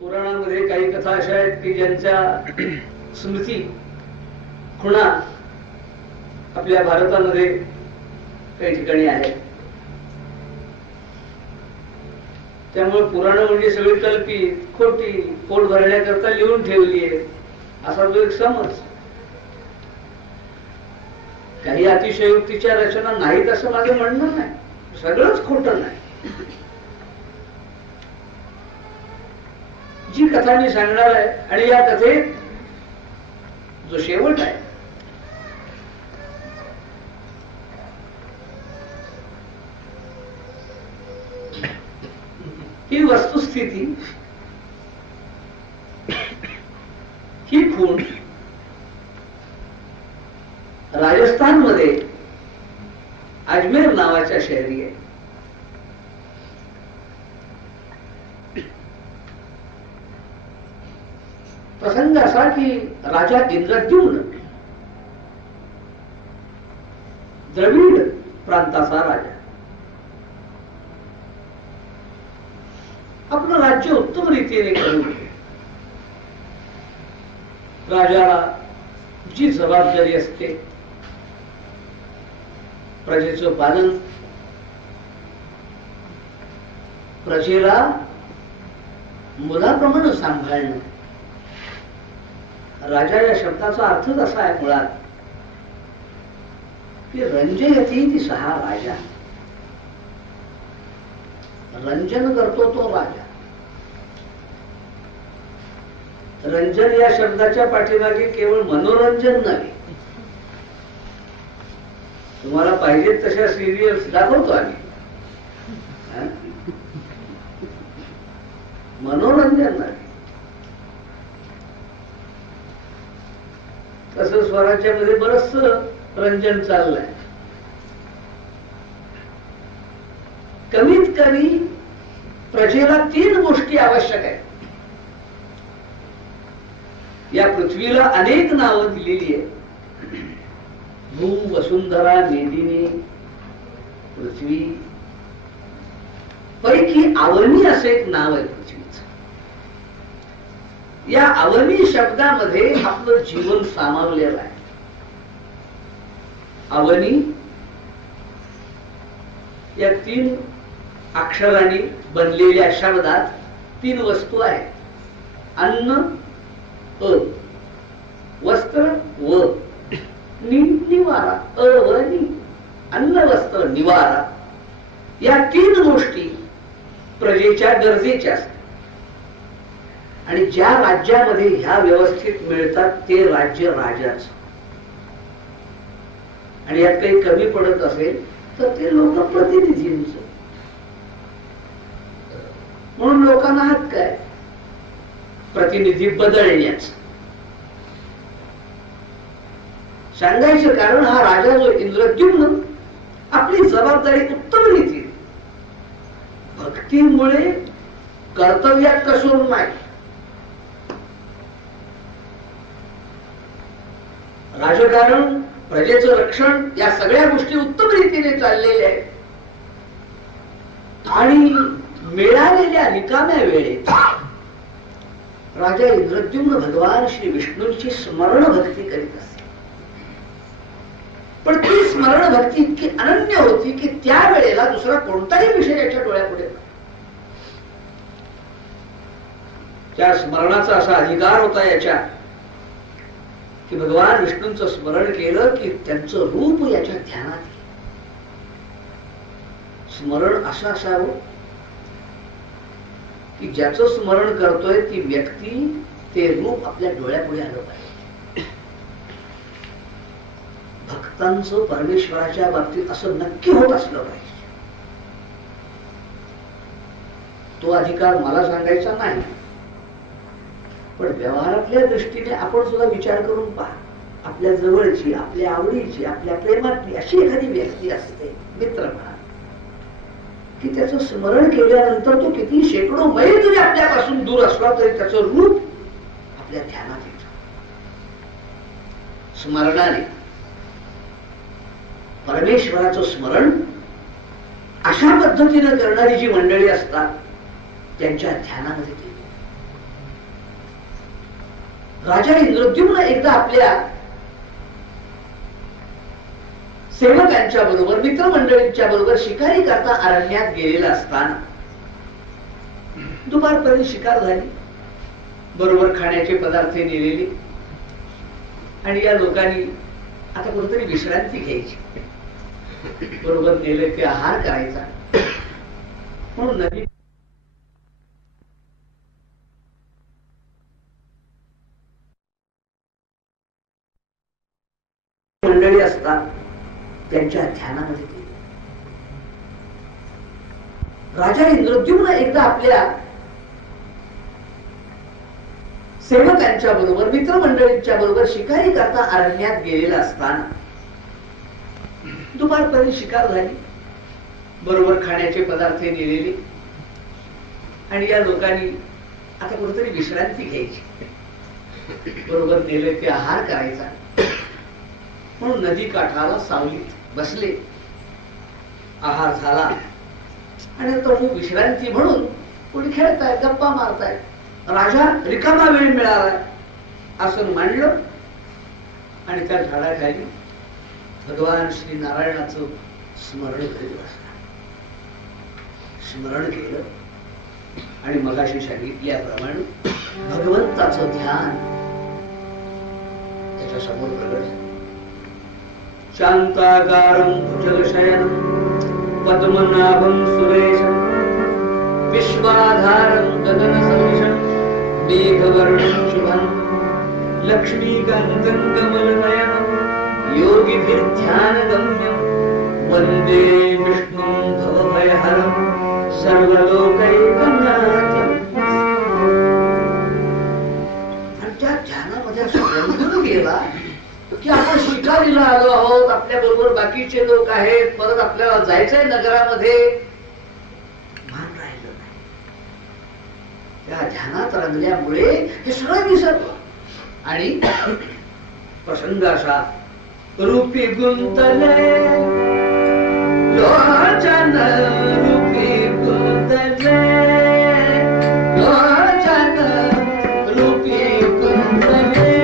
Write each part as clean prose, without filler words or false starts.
पुराणामध्ये काही कथा अशा आहेत की ज्यांच्या स्मृती खुणा आपल्या भारतामध्ये काही ठिकाणी आहेत. त्यामुळे पुराण म्हणजे सगळी कल्पित, खोटी, पोट भरण्याकरता लिहून ठेवली आहे असा तो एक समज. काही अतिशयोक्तीच्या रचना नाहीत असं माझं म्हणणं नाही, सगळंच खोटं नाही. जी कथा मी सांगणार आहे आणि या कथेत जो शेवट आहे ही वस्तुस्थिती, ही खूण राजस्थानमध्ये अजमेर नावाच्या शहरी आहे. प्रसंग असा की राजा इंद्रद्युम्न द्रविड प्रांताचा राजा आपलं राज्य उत्तम रीतीने करू. राजाला जी जबाबदारी असते प्रजेचं पालन, प्रजेला मुलाप्रमाणे सांभाळणं. राजा या शब्दाचा अर्थच असा आहे मुळात की रंजयती ती सहा राजा. रंजन करतो तो राजा. रंजन या शब्दाच्या पाठीमागे केवळ मनोरंजन नाही, तुम्हाला पाहिजेत तशा सिरियल्स दाखवतो आम्ही. मनोरंजन नाही. तसं स्वराज्यामध्ये बरंच रंजन चाललंय. कमीत कमी प्रजेला 3 गोष्टी आवश्यक आहेत. या पृथ्वीला अनेक नावं दिलेली आहेत. भू, वसुंधरा, मेदिनी, पृथ्वी पैकी अवनी असं एक नाव आहे पृथ्वीचं. या अवनी शब्दामध्ये आपलं जीवन सामावलेलं आहे. अवनी या 3 अक्षरांनी बनलेल्या शब्दात 3 वस्तू आहेत. अन्न अ, वस्त्र व, निवारा अ व नि. अन्न, वस्त्र, निवारा या 3 गोष्टी प्रजेच्या गरजेच्या असतात. आणि ज्या राज्यामध्ये ह्या व्यवस्थित मिळतात ते राज्य राजाच. आणि यात काही कमी पडत असेल तर ते लोकप्रतिनिधींच. म्हणून लोकांना हात काय प्रतिनिधी बदलण्याच. सांगायचं कारण हा राजा जो इंद्रद्युम्न आपली जबाबदारी उत्तम रीतीने भक्तीमुळे कर्तव्यात कसूर नाही. राजकारण, प्रजेचं रक्षण या सगळ्या गोष्टी उत्तम रीतीने चाललेल्या आहेत. आणि मिळालेल्या रिकाम्या वेळेत राजा इंद्रद्युम्न भगवान श्री विष्णूंची स्मरण भक्ती करीत असे. पण ती स्मरण भक्ती इतकी अनन्य होती की त्या वेळेला दुसरा कोणताही विषय याच्या डोळ्यापुढे नाही. त्या स्मरणाचा असा अधिकार होता याच्या की भगवान विष्णूंचं स्मरण केलं की त्यांचं रूप याच्या ध्यानात येईल. स्मरण असं असावं की ज्याचं स्मरण करतोय ती व्यक्ती, ते रूप आपल्या डोळ्यापुढे आलं पाहिजे. भक्तांचं परमेश्वराच्या बाबतीत असं नक्की होत असलं पाहिजे. तो अधिकार मला सांगायचा नाही, पण व्यवहारातल्या दृष्टीने आपण सुद्धा विचार करून पहा. आपल्या जवळची, आपल्या आवडीची, आपल्या प्रेमातली अशी एखादी व्यक्ती असते, मित्र म्हणा, की त्याचं स्मरण केल्यानंतर तो किती शेकडो मैल जरी आपल्यापासून दूर असला तरी त्याचं रूप आपल्या ध्यानात येतं. स्मरणाने परमेश्वराचं स्मरण अशा पद्धतीने करणारी जी मंडळी असतात त्यांच्या ध्यानामध्ये ते राजा इंद्रद्युम्न एकदा आपल्या सेवकांच्या बरोबर मित्रमंडळींच्या बरोबर शिकारी करता अरण्यात गेलेला असताना दुपारपर्यंत शिकार झाली, बरोबर खाण्याचे पदार्थ नेलेले, आणि या लोकांनी आता कुठेतरी विश्रांती घ्यायची, बरोबर नेले ते आहार करायचा म्हणून नदी मंडळी असतात त्यांच्या ध्यानामध्ये गेले. राजा इंद्रद्युम्न एकदा आपल्या सेवकांच्या बरोबर मित्रमंडळींच्या बरोबर शिकारी करता अरण्यात गेलेला असताना दुपारपर्यंत शिकार झाली, बरोबर खाण्याचे पदार्थ नेलेले, आणि या लोकांनी आता कुठेतरी विश्रांती घ्यायची, बरोबर नेले ते आहार करायचा म्हणून नदी काठाला सावलीत बसले. आहार झाला आणि तो विश्रांती म्हणून कोणी खेळतायत, गप्पा मारतायत. राजा रिकामा वेळ मिळाला असं मांडलं आणि त्या झाडाखाली भगवान श्री नारायणाचं स्मरण करीत बसला. स्मरण केलं आणि मगाशी सांगितल्याप्रमाणे भगवंताचं ध्यान त्याच्या समोर प्रगट झालं. शांताकारं भुजगशयनं पद्मनाभं सुरेशं विश्वाधारं गगनसदृशं मेघवर्णं शुभं लक्ष्मीकान्तं कमलनयनं योगिभिर्ध्यानगम्यं वन्दे विष्णुं भवभयहरं सर्वलोकैकनाथम्. आणि त्या ध्यानामध्ये असं रंगून गेला की आपण शिकारीला आलो आहोत, आपल्या बरोबर बाकीचे लोक आहेत, परत आपल्याला जायचंय नगरामध्ये, भान राहिलं नाही. त्या ध्यानात रंगल्यामुळे हे सगळं विसरलं आणि प्रसंग असा रूपी गुंतले लोचन, रूपी गुंतले लोचन, रूपी गुंतले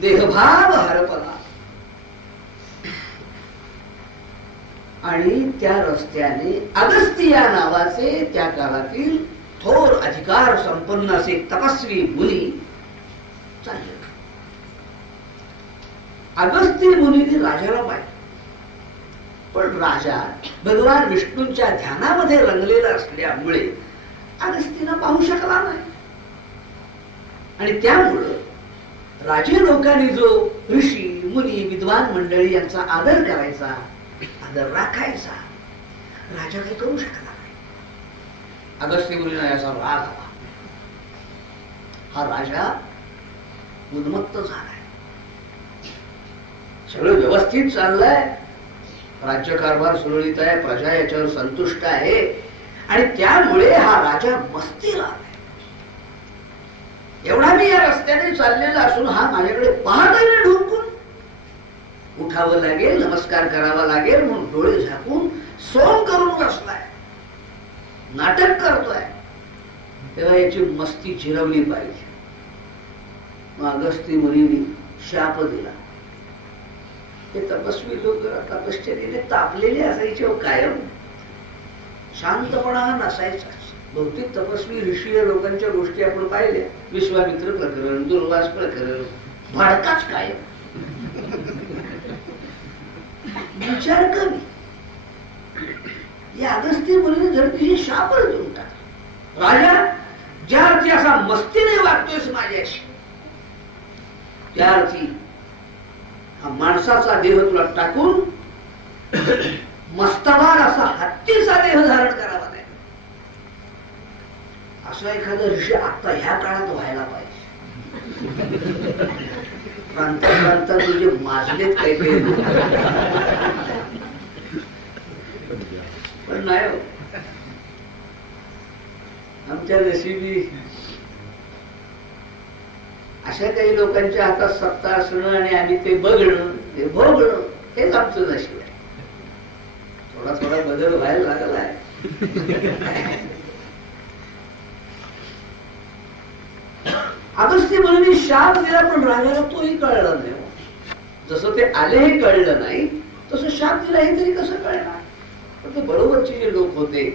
देहभाव हरपला. आणि त्या रस्त्याने अगस्त्य नावाचे त्या काळातील थोर अधिकार संपन्न असे तपस्वी मुनी चालले. अगस्त्य मुनीने राजाला पाहिलं, पण राजा भगवान विष्णूंच्या ध्यानामध्ये रंगलेला असल्यामुळे अगस्तीला पाहू शकला नाही. आणि त्यामुळं राजे लोकांनी जो ऋषी मुनी विद्वान मंडळी यांचा आदर करायचा, आदर राखायचा, राजा काही करू शकला नाही. अगस्त्य मुनीला याचा राग आला. हा राजा उन्मत्त झालाय. सगळं व्यवस्थित चाललंय, राज्यकारभार सुरळीत आहे, प्रजा याच्यावर संतुष्ट आहे, आणि त्यामुळे हा राजा मस्तीला आलाय. एवढा मी या रस्त्याने चाललेला असून हा माझ्याकडे पाहतोय ढुंकून. उठावं लागेल, नमस्कार करावा लागेल म्हणून डोळे झाकून सोंग करून बसलाय, नाटक करतोय. तेव्हा याची मस्ती जिरवली पाहिजे. मग अगस्त्य मुनींनी शाप दिला. हे तपस्वी लोक तपश्चर्येने तापलेले असायचे व कायम शांतपणा नसायचा. बहुतेक तपस्वी ऋषी लोकांच्या गोष्टी आपण पाहिल्या. विश्वामित्र प्रकरण, दुर्वास प्रकरण, भडकाच कायम, विचार कमी. या अगस्त्य मुनीने धरतीशी शापच देऊन टाकला. राजा, ज्या अर्थी असा मस्तीने वागतोयस माझ्याशी, त्या अर्थी हा माणसाचा देह तुला टाकून मस्तवार असा हत्तीचा देह धारण करावा नाही. असं एखादा ऋषी आता ह्या काळात व्हायला पाहिजे. प्रांतात प्रांतात तुझे माजलेत काही काही, पण नाही हो. आमच्या नशिबी अशा काही लोकांच्या हातात सत्ता असणं आणि आम्ही ते बघणं, ते भोगणं, हेच आमचं नशीब आहे. थोडा थोडा बदल व्हायला लागला आहे. अगस्त्य मुनींनी शाप दिला, पण राजाला तोही कळला नाही. जसं ते आले हे कळलं नाही, तसं शाप दिला हे तरी कसं कळणार. पण ते बरोबरचे जे लोक होते,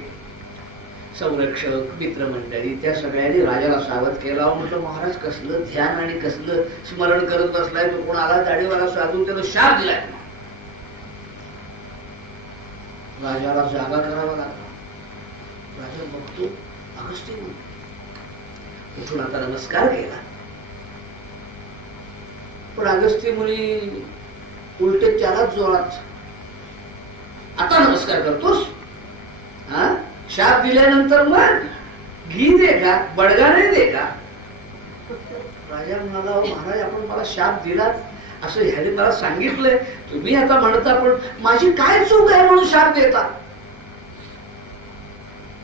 संरक्षक मित्रमंडळी, त्या सगळ्यांनी राजाला सावध केला. म्हटलं, महाराज कसलं ध्यान आणि कसलं स्मरण करत बसलाय, तो कोण आला दाढीवाला साधून त्याला शाप दिलाय. राजाला जागा करावा लागला. राजा बघतो अगस्त्य मुनी उठून आता नमस्कार केला, पण अगस्त्य मुनी उलटे त्यालाच जोरात, आता नमस्कार करतोस? हा, शाप दिल्यानंतर मग घी दे का, बडगा नाही दे का? राजा म्हणाला, महाराज आपण मला शाप दिलात असं ह्याने मला सांगितलंय, तुम्ही आता म्हणता, पण माझी काय चूक आहे म्हणून शाप देता?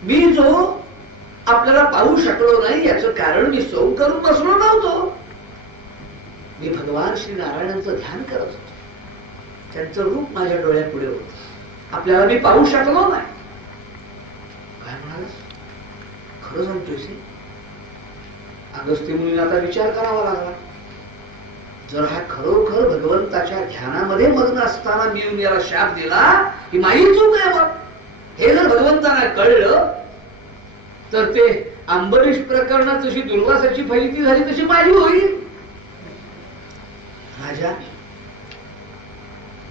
मी जो आपल्याला पाहू शकलो नाही याचं कारण मी सोंग करून बसलो नव्हतो. मी भगवान श्री नारायणांचं ध्यान करत होतो, त्यांचं रूप माझ्या डोळ्यापुढे होत, आपल्याला मी पाहू शकलो नाही. काय म्हणालास? खरं सांगतोयस? अगस्त्य मुनीला आता विचार करावा लागला. जर हा खरोखर भगवंताच्या ध्यानामध्ये मग्न असताना मी याला शाप दिला, ही माझी चूक आहे बघ, हे जर भगवंतांना कळलं तर ते अंबरीश प्रकरणात जशी दुर्वासाची फजिती झाली तशी माझी होईल. राजा,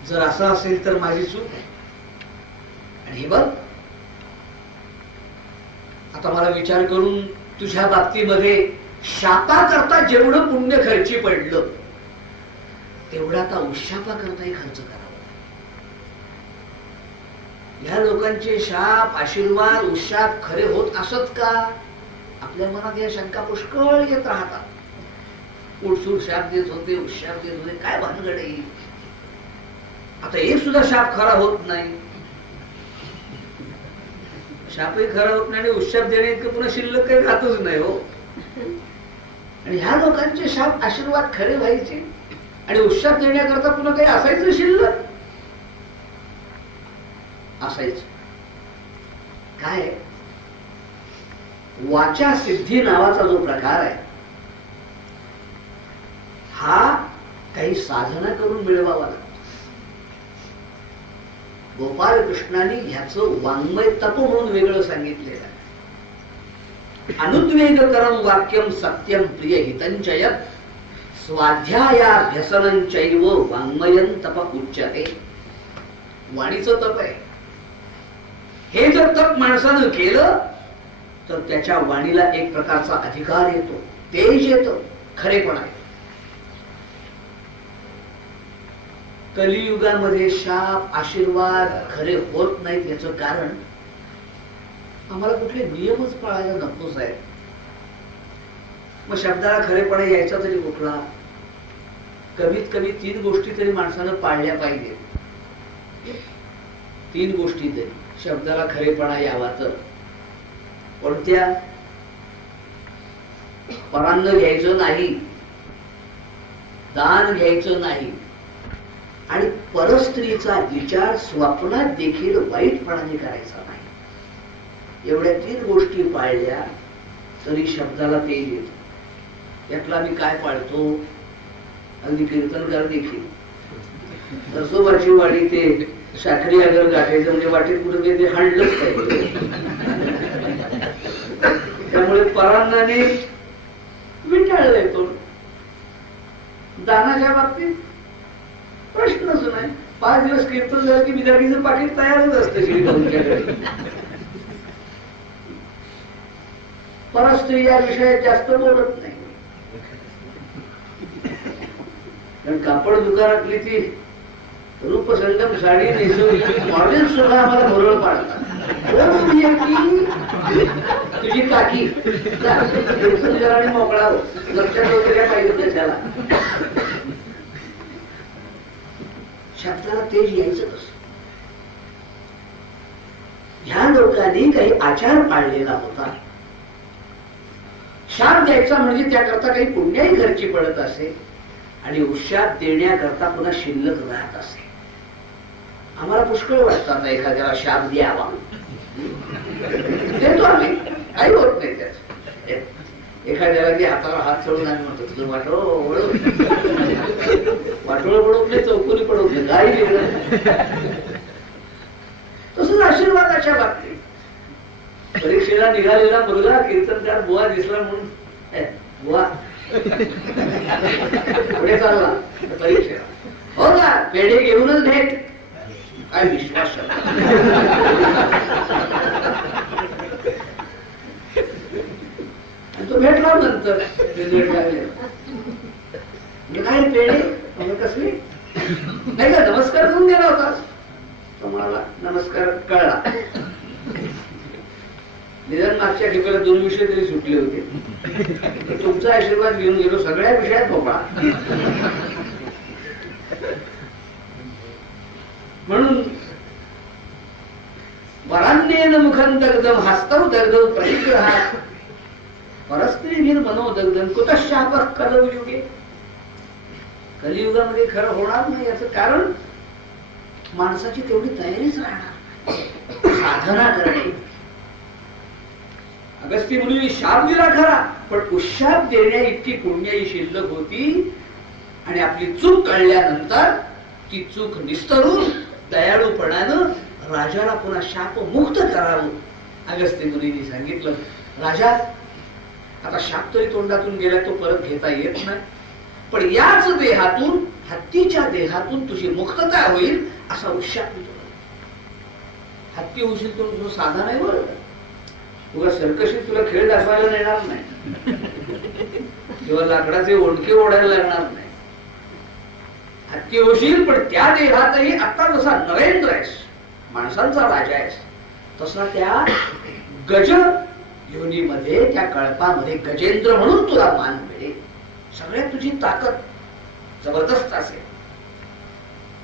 जर असं असेल तर माझी चूक आहे. आणि हे बघ, आता मला विचार करून तुझ्या बाबतीमध्ये शापा करता जेवढं पुण्य खर्ची पडलं तेवढं आता उशापा करताही खर्च करावा. ह्या लोकांचे शाप, आशीर्वाद, उशाप खरे होत असत का? आपल्या मनात या शंका पुष्कळ येत राहतात. उठसूट शाप देत होते, उशाप देत होते, काय भानगड आहे? आता एक सुद्धा शाप खरा होत नाही. शापही खरा होत नाही आणि उशाप देणे इतकं पुन्हा शिल्लक काही राहतच नाही हो. आणि ह्या लोकांचे शाप आशीर्वाद खरे व्हायचे आणि उशाप देण्याकरता पुन्हा काही असायचं शिल्लक? असायचं काय? वाचा सिद्धी नावाचा जो प्रकार आहे, हा काही साधना करून मिळवावा लागतो. गोपाल कृष्णाने ह्याचं वाङ्मय तप म्हणून वेगळं सांगितलेलं आहे. अनुद्वेगकरं वाक्यम सत्यम प्रिय हितंचयत स्वाध्यायाभ्यसनंचैव वाङ्मयं तप उच्यते. वाणीचं तप आहे. हे जर तप माणसानं केलं तर त्याच्या वाणीला एक प्रकारचा अधिकार येतो, तेज येतं, खरेपणा येतो. कलियुगामध्ये शाप आशीर्वाद खरे होत नाहीत याचं कारण आम्हाला कुठले नियमच पाळायला नकोच आहे. मग शब्दाला खरेपणा यायचा तरी कुठला? कमीत कमी 3 गोष्टी तरी माणसानं पाळल्या पाहिजे. 3 गोष्टी तरी शब्दाला खरेपणा यावा तर. कोणत्या? परान्न घ्यायचं नाही, दान घ्यायचं नाही आणि परस्त्रीचा विचार स्वप्नात देखील वाईटपणाने करायचा नाही. एवढ्या 3 गोष्टी पाळल्या तरी शब्दाला तेज येत. यातला मी काय पाळतो? अगदी कीर्तनकार देखील नरसोबाची वाडी ते साखरी आगर गाठायचं म्हणजे वाटेत कुठे ते हाणलंच पाहिजे. त्यामुळे परांनाने विटाळलंय तो. दानाच्या बाबतीत प्रश्नच नाही. 5 दिवस कीर्तन झालं की बिदाडीचं पाकिट तयारच असतं श्रीगोंच्याकडे. परस्त्री या विषयात जास्त बोलत नाही. कारण कापड दुकानातली ती रूपसंगम साडी नेसवली मॉडेल सुद्धा आम्हाला भरवळ पाडतात. तुझी काकी कीर्तन मोकळा हो, लक्षात वगैरे पाहिजे त्याला. शब्दाला तेज यायचं कसं? ह्या लोकांनी काही आचार पाळलेला होता. शाप द्यायचा म्हणजे त्याकरता काही पुण्याही खर्ची पडत असे आणि उशाप देण्याकरता पुन्हा शिल्लक राहत असे. आम्हाला पुष्कळ वाटतात एखाद्याला शाप द्यावा, देतो आम्ही, काही होत नाही त्याच. एखाद्याला की हाताला हात चढून आम्ही म्हणतो तुझं वाटोळ वाटोळ पडवले, चौकोनी पडवले, काही वेगळं. तसंच आशीर्वादाच्या बाबतीत परीक्षेला निघालेला मुलगा कीर्तनकार बुवा दिसला म्हणून बुवा पुढे चालला परीक्षेला, हो ना पेढे घेऊनच भेट, काय विश्वास. तो भेटला नंतर काय पेढे कसली नाही का, नमस्कार करून गेला होता. तो म्हणाला नमस्कार कळला. निदान मागच्या ठिकाणी 2 विषय तरी सुटले होते. तुमचा आशीर्वाद घेऊन गेलो, सगळ्या विषयात भोपळा. म्हणून वरान्येन मुखं दग्धं हस्तौ दग्धं प्रतिग्रहात् परस्त्रीभिर मनोदग्धं कुतः शापः कलयुगे. कलियुगामध्ये खरं होणार नाही याचं कारण माणसाची तेवढी तयारीच राहणार. साधना करणे. अगस्ती मुनी शाप दिला खरा, पण उशाप देण्या इतकी पुण्याई शिल्लक होती आणि आपली चूक कळल्यानंतर ती चूक निस्तरून दयाळूपणानं राजाला पुन्हा शाप मुक्त करावं. अगस्ती मुनींनी सांगितलं, राजा आता शाप तरी तोंडातून गेला, तो परत घेता येत नाही, पण याच देहातून, हत्तीच्या देहातून तुझी मुक्तता होईल असा उशाप मी तुला. हत्ती होशील तो तुझं साधा नाही बरं. तुला सर्कशीत तुला खेळ दाखवायला नेणार नाही किंवा लाकडाचे ओढके ओढायला लागणार नाही. हत्ती होशील पण त्या देहातही आता जसा नरेंद्र आहेस, माणसांचा राजा आहेस, तसा त्या गज योनीमध्ये, त्या कळपामध्ये गजेंद्र म्हणून तुला मान मिळेल. सगळ्यात तुझी ताकद जबरदस्त असेल,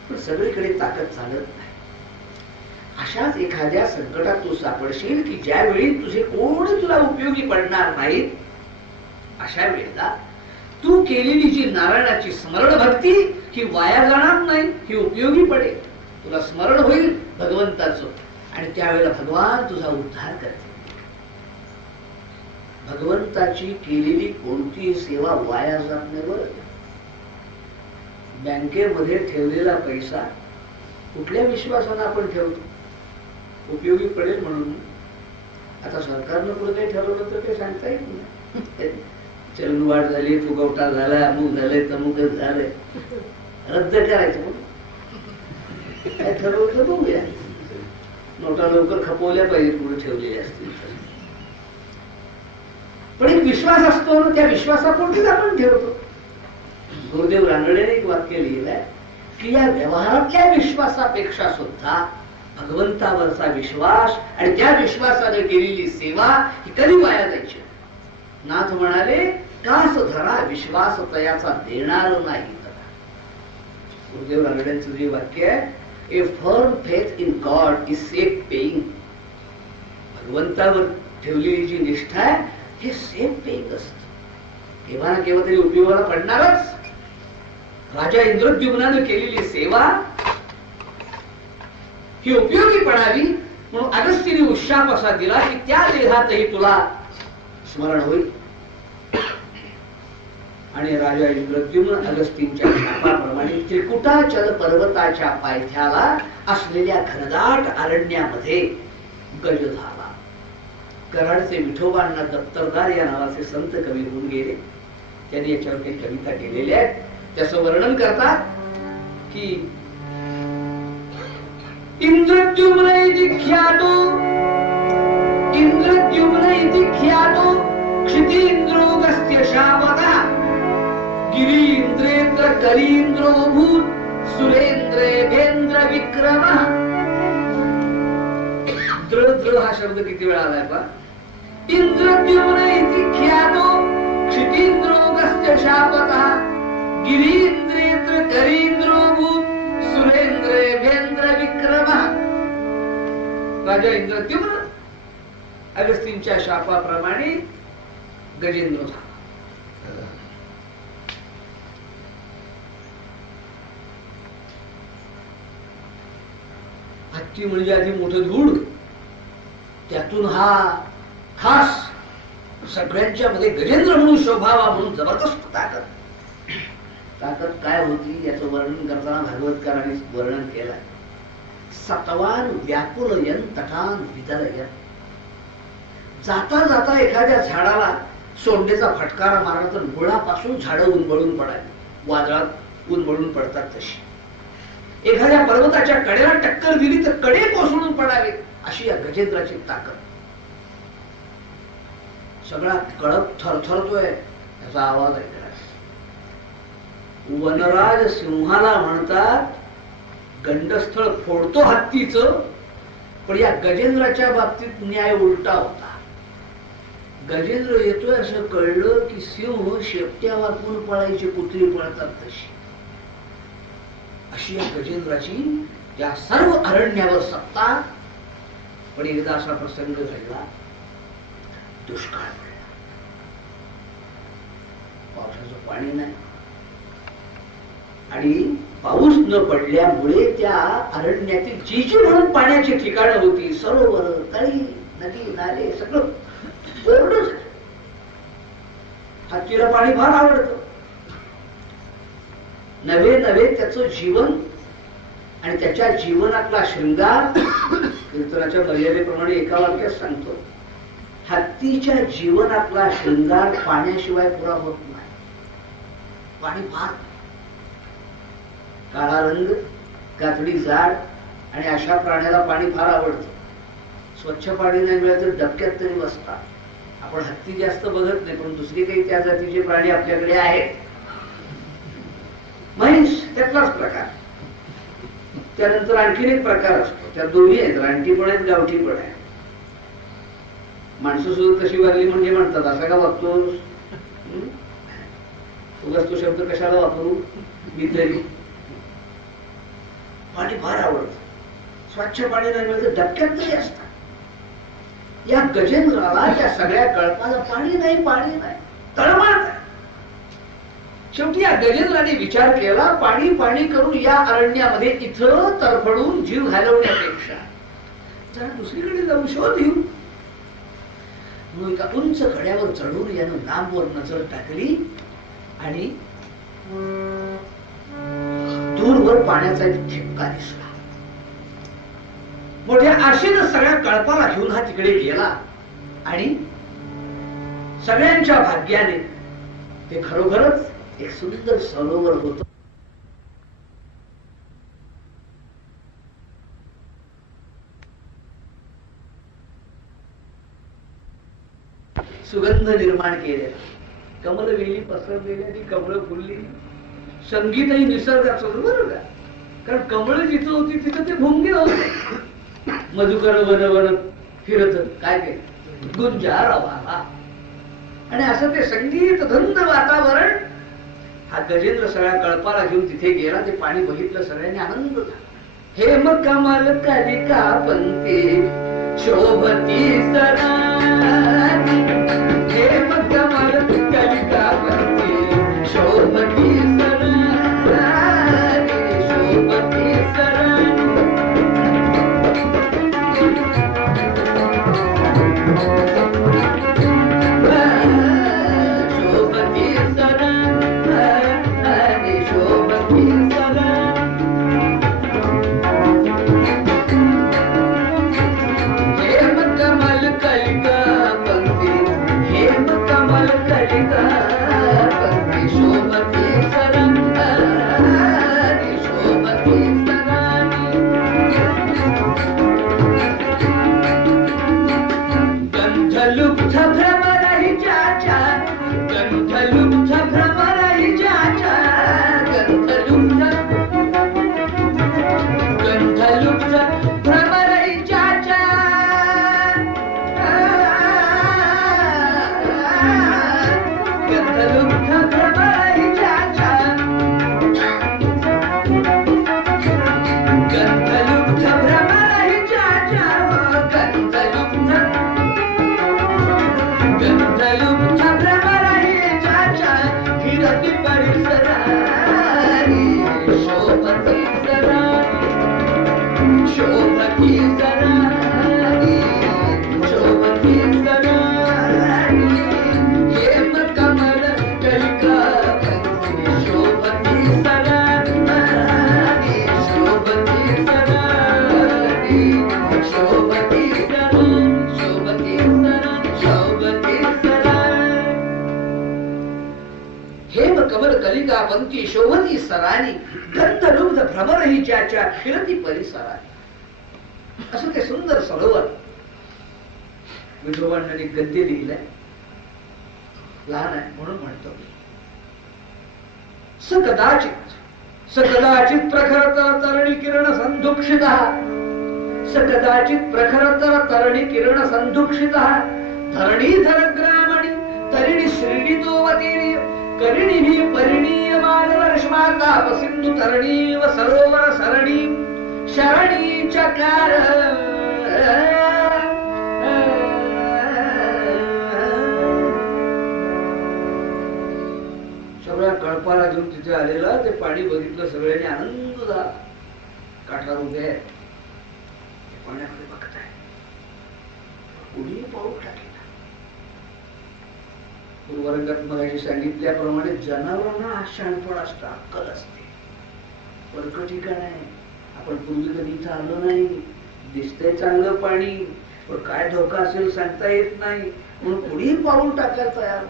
पण सगळीकडे ताकद चालत नाही. अशाच एखाद्या संकटात तू सापडशील की ज्यावेळी तुझे कोणी तुला उपयोगी पडणार नाहीत, अशा वेळेला तू केलेली जी नारायणाची स्मरण भक्ती ही वाया जाणार नाही, ही उपयोगी पडेल. तुला स्मरण होईल भगवंताचं आणि त्यावेळेला भगवान तुझा उद्धार करते. भगवंताची केलेली कोणतीही सेवा वाया जात नाही बरं. बँकेमध्ये ठेवलेला पैसा कुठल्या विश्वासानं आपण ठेवतो? उपयोगी पडेल म्हणून. आता सरकारनं पुढे काही ठरवलं तर काही सांगता येत नाही. चलनवाढ झाली, फुगवटा झाला, अमुक झाले, तमुकच झाले, रद्द करायचं म्हणून काय ठरवलं तर बघूया. नोटा लवकर खपवल्या पाहिजे पुढे ठेवलेल्या असतील तर. पण एक विश्वास असतो ना, त्या विश्वासापोटीच आपण ठेवतो. गुरुदेव रानडेने एक वाक्य लिहिलंय की या व्यवहारातल्या विश्वासापेक्षा सुद्धा भगवंतावरचा विश्वास आणि त्या विश्वासाने केलेली सेवा ही कधी वाया जायची. नाथ म्हणाले, कास धरा विश्वास तयाचा देणार नाही. गुरुदेव रानडेंचं जे वाक्य आहे, a firm faith in God is safe paying. भगवंतावर ठेवलेली जी निष्ठा आहे हे सेफ पेइंग असत, केव्हा ना केव्हा तरी उपयोगाला पडणारच. राजा इंद्रद्युम्नाने केलेली सेवा ही उपयोगी पडावी म्हणून अगस्तीने उशाप असा दिला की त्या देहातही तुला स्मरण होईल. आणि राजा इंद्रद्युम्न अगस्तींच्या शापाप्रमाणे त्रिकुटाचल पर्वताच्या पायथ्याला असलेल्या घनदाट अरण्यामध्ये गज झाला. कराडचे विठोबांना दत्तरदार या नावाचे संत कवी होऊन गेले. त्यांनी याच्यावर काही कविता केलेल्या आहेत. त्याचं वर्णन करतात की इंद्रद्युम्न इति ख्यातो, इंद्रद्युम्न इति ख्यातो क्षितीन्द्रोगस्त्य शापतः गिरीन्द्रेन्द्र करीन्द्रोऽभूत् सुरेन्द्रेभेन्द्र विक्रमः. द्र हा शब्द किती वेळा आलाय पहा. इंद्रद्युम्न इति ख्यातो क्षितीन्द्रोगस्त्य शापतः गिरीन्द्रेन्द्र करीन्द्रोऽभूत् सुरेन्द्रेभेन्द्र विक्रमः. राजा इंद्रद्युम्न अगस्तींच्या शापाप्रमाणे गजेंद्र झाला. हत्ती म्हणजे आधी मोठं धूळ, त्यातून हा खास सगळ्यांच्या मध्ये गजेंद्र म्हणून शोभावा म्हणून जबरदस्त ताकद. ताकद काय होती याचं वर्णन करताना भागवतकारांनी वर्णन केलं. सत्वान व्याकुलयन तटान विदलयन. जाता जाता एखाद्या झाडाला सोंडेचा फटकारा मारला तर मुळापासून झाडं उन्मळून पडावी, वादळात उन्मळून पडतात तशी. एखाद्या पर्वताच्या कडेला टक्कर दिली तर कडे कोसळून पडावे, अशी या गजेंद्राची ताकद. सगळा कळप थरथरतोय याचा आवाज ऐकला. वनराज सिंहाला म्हणतात गंडस्थळ फोडतो हत्तीचं, पण या गजेंद्राच्या बाबतीत न्याय उलटा होता. गजेंद्र येतोय असं कळलं की सिंह शेपट्या वाकून पळायची कुत्री पळतात तशी, अशी या गजेंद्राची त्या सर्व अरण्यावर सत्ता. पण एकदा असा प्रसंग घडला, दुष्काळ पडला, पावसाचं पाणी नाही आणि पाऊस न पडल्यामुळे त्या अरण्यातील जी जी म्हणून पाण्याची ठिकाणं होती, सरोवर, तळी, नदी, नाले सगळं कोरडं झालं. हत्तीला पाणी फार आवडतं. नवे नवे त्याचं जीवन आणि त्याच्या जीवनातला शृंगार कीर्तनाच्या मर्यादेप्रमाणे एका वाक्यात सांगतो, हत्तीच्या जीवनातला शृंगार पाण्याशिवाय पुरा होत नाही. पाणी फार, काळा रंग, कातडी जाड आणि अशा प्राण्याला पाणी फार आवडतं. स्वच्छ पाणी नाही मिळालं तर डबक्यात तरी बसतात. आपण हत्ती जास्त बघत नाही, पण दुसरी काही त्या जातीचे प्राणी आपल्याकडे आहेत. म्हैस त्यातलाच प्रकार. त्यानंतर आणखीन एक प्रकार असतो, त्या दोन्ही आहेत, रानटी पण आहेत, गावठी पण आहे. माणसं सुद्धा तशी वागली म्हणजे म्हणतात असा का वागतोस, उगाच तो शब्द कशाला वापरू. मी तरी पाणी फार आवडतं, स्वच्छ पाणी नाही मिळतं डबक्यात तरी असतात. या गजेंद्राला त्या सगळ्या कळपाला पाणी नाही, पाणी नाही, तळमळत. शेवटी या गजेंद्राने विचार केला, पाणी पाणी करून या अरण्यामध्ये इथं तरफडून जीव घालवण्यापेक्षा जरा दुसरीकडे जाऊन शोध घेऊ. म्हणून एका उंच कड्यावर चढून यानं लांबवर नजर टाकली आणि वर पाण्याचा एक ठिपका दिसला. मोठ्या आशेनं सगळ्या कळपाला घेऊन हा तिकडे गेला आणि सगळ्यांच्या भाग्याने ते खरोखरच एक सुंदर सरोवर होत. सुगंध निर्माण केलेला, कमलवेली पसरलेली आणि कमळ फुलली. संगीतही निसर्गाचं बरोबर का, कारण कमळ जिथं होती तिथं ते भुंगे होते. मधुकर वन वन फिरत काय ते गुंजार वाला, आणि असं ते संगीत धुंद वातावरण. हा गजेंद्र सगळ्या कळपाला घेऊन तिथे गेला. ते पाणी बघितलं, सगळ्यांनी आनंद झाला. हेम कमल कालिका पंते शोभती सरा, हेम कमल कालिका पंते शोभती सरा, शोभती सरा. पंक्ती शोभती सरानी, गंध लुब्ध भ्रमरही ज्याच्या खिळती परिसरानी. असं ते सुंदर सरोवर विठोबांनी गद्य लिहिलंय. लहान आहे म्हणून म्हणतो, सकदाचित सकदाचित प्रखरतर तरणी किरण संधुक्षित, सकदाचित प्रखरतर तरणी किरण संधुक्षित, धरणीधर ग्रामणी तरिणी श्रीणितोवती करिणी परिणीयमान रश्माताप सिंधु तरणीव सरोवर सरणी शरणी चकार. सगळ्या कळपाला घेऊन तिथे आलेला ते पाणी बघितलं, सगळ्यांनी आनंद झाला. काठावर उभे आहेत, पाण्याकडे बघत आहे. कुणी पाऊल टाकले. पूर्वरंगात मगाशी सांगितल्याप्रमाणे जनावरांना हा शहाणपण असतं, अक्कल असते. परक ठिकाण आहे, आपण पूर्वी कधी इथं आलो नाही, दिसतंय चांगलं पाणी, पण काय धोका असेल सांगता येत नाही, म्हणून कुणीही पाऊल टाकायला तयार.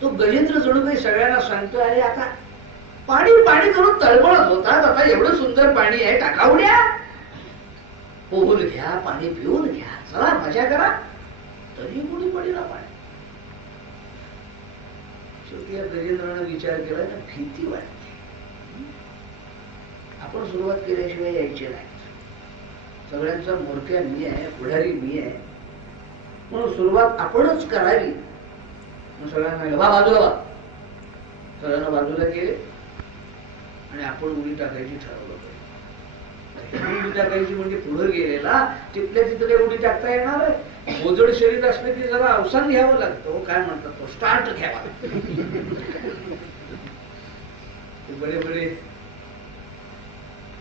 तो गजेंद्र जणू काही सगळ्यांना सांगतो, अरे आता पाणी पाणी करून तळमळत होतात, आता एवढं सुंदर पाणी आहे, टाका उड्या, पोहून घ्या, पाणी पिऊन घ्या, चला मजा करा. तरी कुणी पडला पाणी. शेवटी या गजेंद्राने विचार केला तर भीती वाटते, आपण सुरुवात केल्याशिवाय यायची नाही. सगळ्यांचा मोरक्या मी आहे, पुढारी मी आहे, म्हणून सुरुवात आपणच करावी. मग सगळ्यांना बाजूला वा, सगळ्यांना बाजूला केले आणि आपण उडी टाकायची ठरवलं. उडी टाकायची म्हणजे पुढे गेलेला तिथल्या तिथं काही उडी टाकता येणार आहे. मोजड शरीर असलं की जरा अवसान घ्यावं लागतं. काय म्हणतात तो स्टार्ट घ्यावा. बडे बडे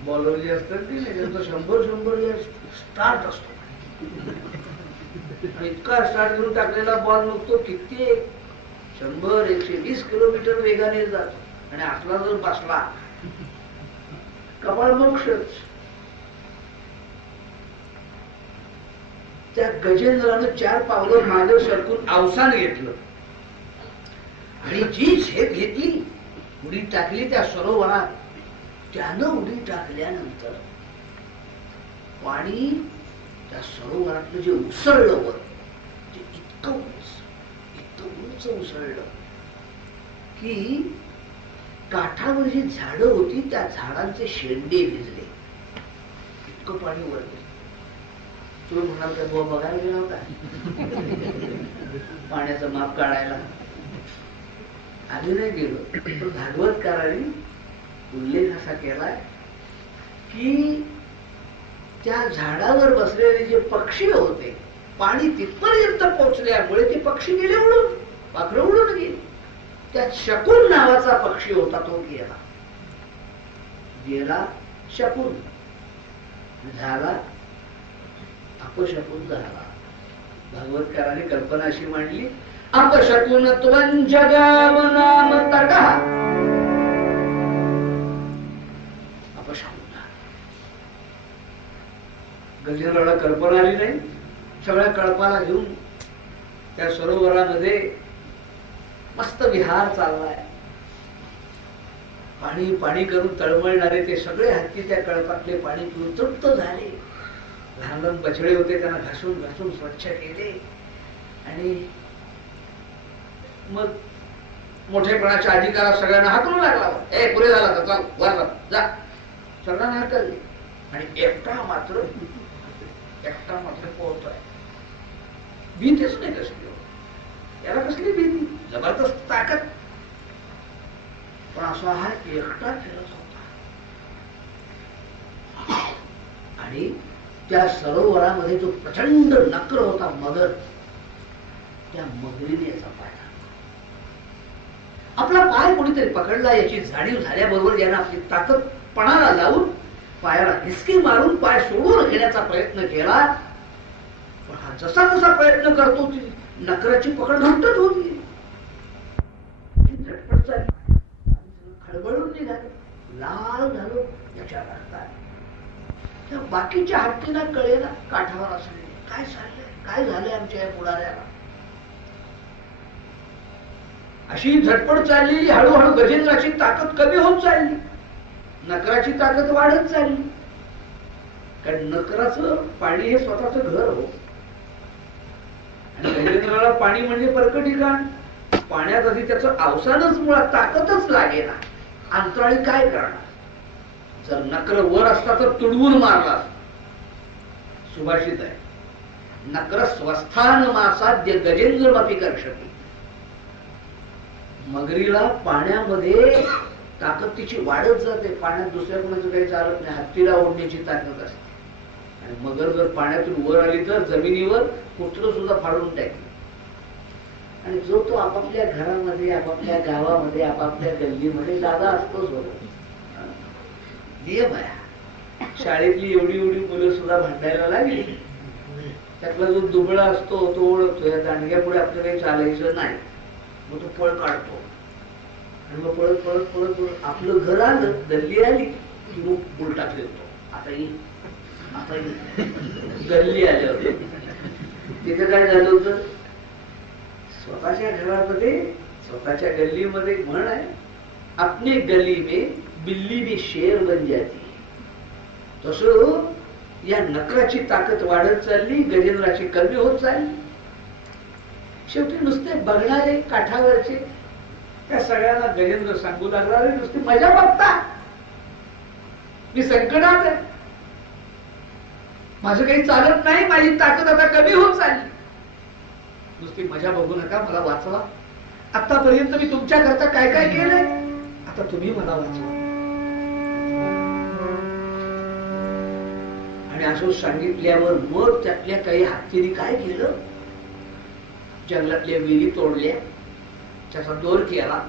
बॉलर जे असतात की नाही, त्यांचा 100 स्टार्ट असतो. इतका स्टार्ट घेऊन टाकलेला बॉल मग तो किती 100-120 किलोमीटर वेगाने जातो. आणि असला जर बसला कपाळ मोक्षच. त्या गजेंद्रानं 4 पावलं मागे सरकून अवसान घेतलं आणि जी झेप घेतली, उडी टाकली त्या सरोवरात. त्यानं उडी टाकल्यानंतर पाणी त्या सरोवरातलं जे उसळलं वर, ते इतकं उंच उसळलं की काठावर जी झाडं होती त्या झाडांचे शेंडे भिजले. इतकं पाणी वर गेलं. तुम्ही म्हणाल का बुवा बघायला गेला होता पाण्याचं माप काढायला? आम्ही नाही गेलो, पण भागवतकारांनी उल्लेख असा केलाय की त्या झाडावर बसलेले जे पक्षी होते, पाणी तिथपर्यंत पोहोचल्यामुळे ते पक्षी गेले उडून, पाखरं उडून गेली. त्यात शकुन नावाचा पक्षी होता, तो गेला शकुन झाला, अपशकुन झाला. भागवतकाराने कल्पना अशी मांडली, अपशकुन त्वं जगाम नाम तटः. अपशकुन गजेंद्राला कल्पना आली नाही. सगळ्या कळपाला घेऊन त्या सरोवरामध्ये मस्त विहार चाललाय. पाणी पाणी करून तळमळणारे ते सगळे हत्ती त्या कळपातले पाणी पिऊन तृप्त झाले. लहान लहान बछडे होते, त्यांना घासून घासून स्वच्छ केले आणि मग मोठेपणाच्या अधिकारात सगळ्यांना हाकलू लागला. ए पुरे झाला तर चल वर जा. सगळ्यांना हाकलले आणि एकटा मात्र पोहतोय. भीतीच नाही कसली, याला कसली भीती, जबरदस्त ताकद. पण असा हा एकटा खेळत होता आणि त्या सरोवरामध्ये जो प्रचंड नक्र होता मगर, त्या मगरीने याचा पाय आपला पाय कोणीतरी पकडला याची जाणीव झाल्याबरोबर यानं आपली ताकद पणाला लावून पायाला हिसकी मारून पाय सोडून घेण्याचा प्रयत्न केला. पण हा जसा जसा प्रयत्न करतो ती नकराची पकड घट्टच होती. झटपट झाली, खळबळून निघाले, लाल झालो याच्या रक्तात. त्या बाकीच्या हत्तीला कळेना काठावर असले काय चाललंय, काय झालंय आमच्या या पुढाऱ्याला. अशी झटपट चाललेली हळूहळू गजेंद्राची ताकद कमी होत चालली, नकराची ताकद वाढत चालली. कारण नकराचं पाणी हे स्वतःच घर हो, आणि गजेंद्राला पाणी म्हणजे परक ठिकाण. पाण्यात आधी त्याचं अवसानच मुळात ताकदच लागेना. अंतराळी काय करणार? जर नकर वर असता तर तुडवून मारला. सुभाषित आहे, नकर स्वस्थान मासाद्य गजेंद्रमपि कर्षति. मगरीला पाण्यामध्ये ताकद तिची वाढत जाते. पाण्यात दुसऱ्या कोणाचं काही चालत नाही, हत्तीला ओढण्याची ताकद असते. आणि मगर जर पाण्यातून वर आली तर जमिनीवर कुठलं सुद्धा फाडून टाकली. आणि जो तो आपापल्या घरामध्ये, आपापल्या गावामध्ये, आपापल्या गल्लीमध्ये जागा असतोच होतो. नियम आहे. शाळेतली एवढी मुलं सुद्धा भांडायला लागली, त्यातला जो दुबळा असतो तो ओळखतो या दांडग्या पुढे आपलं काही चालायचं नाही, मग तो पळ काढतो आणि मग पळत पळत पळत पळत आपलं घर आलं, गल्ली आली की मग उलटा फिरतो. आता येईल गल्ली आले होते. तिथे काय झालं होतं, स्वतःच्या घरामध्ये, स्वतःच्या गल्लीमध्ये म्हण आहे, अपने गली में बिल्ली भी शेर बन जाती. तसं या नकराची ताकद वाढत चालली, गजेंद्राची कमी होत चालली. शेवटी नुसते बघणारे काठावरचे त्या सगळ्यांना गजेंद्र सांगू लागला, नुसती मजा बघता, मी संकटात आहे, माझं काही चालत नाही, माझी ताकद आता कमी होत चालली, नुसती मजा बघू नका, मला वाचवा. आतापर्यंत मी तुमच्या करता काय काय केलंय, आता तुम्ही मला वाचवा. आणि असं सांगितल्यावर मग त्यातल्या काही हत्तीने काय केलं, जंगलातल्या विहिरी तोडल्या, त्याचा दोर केला,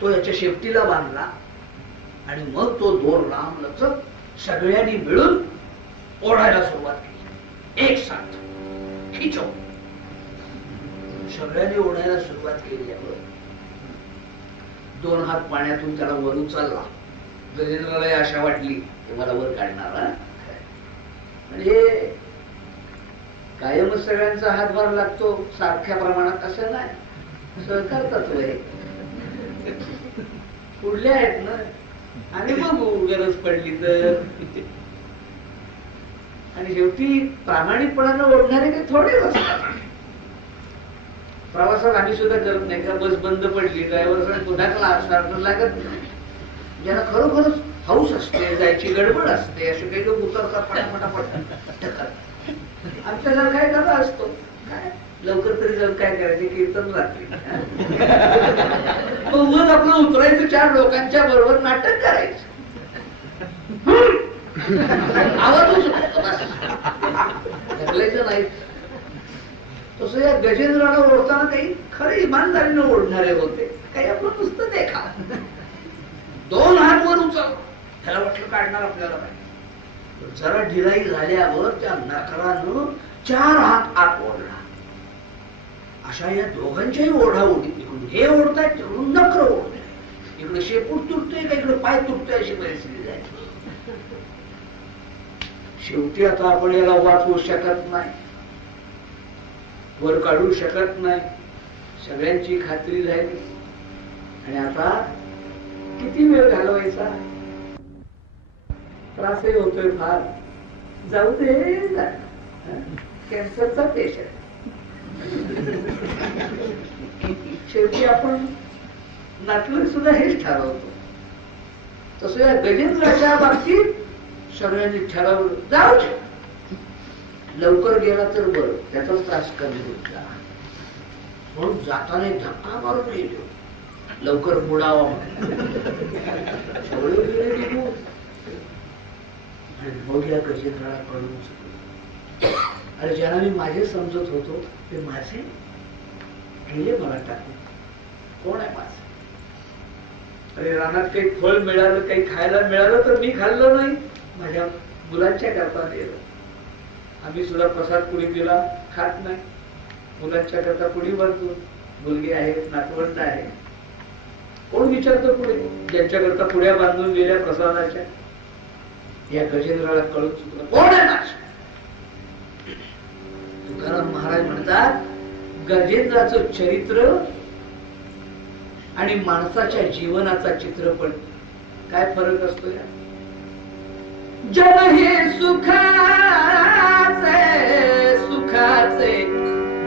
तो याच्या शेपटीला बांधला आणि मग तो दोर लांब लचक सगळ्यांनी मिळून ओढायला सुरुवात केली. एक साथ खिचो, सगळ्यांनी ओढायला सुरुवात केल्यावर 2 हात पाण्यातून त्याला वर उचलला गजेंद्राला आशा वाटली की मला वर काढणार. म्हणजे कायमच सगळ्यांचा हातभार लागतो सारख्या प्रमाणात असं नाही. सहकार तत्व आहे, पुढले आहेत ना. आणि बघू गरज पडली तर. आणि शेवटी प्रामाणिकपणानं ओढणारे ते थोडेच असतात. प्रवासात आम्ही सुद्धा करत नाही का, बस बंद पडली ड्रायव्हर पुन्हा क्लास लागत नाही. ज्यांना खरोखरच हाऊस असते, जायची गडबड असते, असे काही लोक उतरतात पटापट. आमच्या जर काय करता असतो काय लवकर तरी जाऊन काय करायचे, कीर्तन रात्री मग आपलं उतरायचं, 4 लोकांच्या बरोबर नाटक करायचं. आवाज ढकलायचं नाही. तसं या गजेंद्राला ओढताना काही खरे इमानदारीनं ओढणारे होते, काही आपलं नुसतं देखा. 2 हात वर उचल, त्याला वाटलं काढणार आपल्याला पाहिजे. जरा ढिलाई झाल्यावर त्या नखरानं 4 हात आत ओढला. अशा या दोघांच्याही ओढाओढी, इकडून हे ओढतायत तिकडून नखर ओढताय, इकडे शेपूट तुटतोय का इकडे पाय तुटतोय, अशी परिस्थिती झाली. शेवटी आता आपण याला वाचवू शकत नाही, वर काढू शकत नाही. सगळ्यांची खात्री झाली. आणि आता किती वेळ घालवायचा, त्रासही होतोय फार. जाऊ दे, कॅन्सरचा पेशंट. शेवटी आपण नाटक सुद्धा हेच ठरवतो. तसं या गजेंद्राच्या बाबतीत सगळ्यांनी ठरवलं, जाऊ दे, लवकर गेला तर बरं, त्याचाच त्रास कमी होता. म्हणून जाताना धक्का मारून गेलो, लवकर बुडावा. सगळे गेले निघून. आणि मग या गजेंद्राला कळून चुकलं, अरे ज्यांना मी माझे समजत होतो ते माझे गेले मला टाकून. कोण आहे माझं? अरे रानात काही फळ मिळालं, काही खायला मिळालं तर मी खाल्लं नाही, माझ्या मुलांच्या करता दिलं. आम्ही सुद्धा प्रसाद पुढे दिला, खात नाही. मुलांच्या करता पुढे बांधतो, मुलगी आहे, नातवंड आहे. कोण विचारतो पुढे? ज्यांच्या करता पुढ्या बांधून गेल्या प्रसादाच्या. या गजेंद्राला कळून चुकलं, कोण आहे माझ? तुकाराम महाराज म्हणतात, गजेंद्राचं चरित्र आणि माणसाच्या जीवनाचा चित्रपट काय फरक असतो या? जन हे सुखाचे सुखाचे,